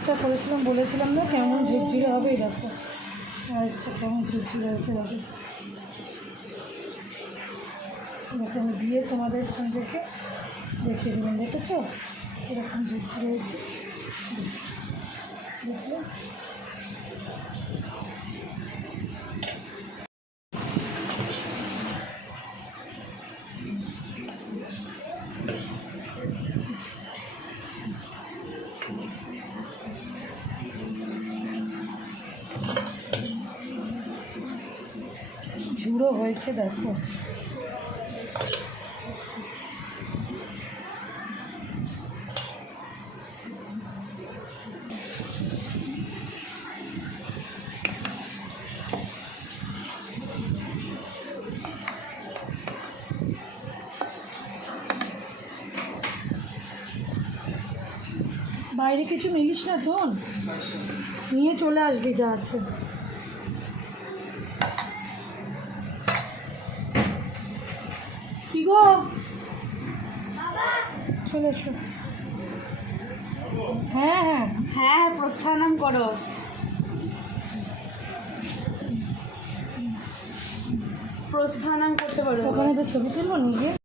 রাইসটা করেছিলাম, বলেছিলাম না কেমন ঝুরঝুরে হবে। এই দেখো রাইসটা কেমন ঝুরঝুরে হয়েছে। দেখো এরকম দিয়ে তোমাদের ফোন থেকে দেখিয়ে দেবেন। দেখেছো এরকম ঝুরঝুরে হয়েছে, দেখলে? ঝুড়ো হয়েছে দেখো। বাইরে কিছু মিলিস না তোন, নিয়ে চলে আসবি যা আছে। কি গো চলে এসো। হ্যাঁ হ্যাঁ হ্যাঁ, প্রস্থানাম করো। প্রস্থানাম করতে পারো। ওখানে যে ছবি তুলবো নিজে।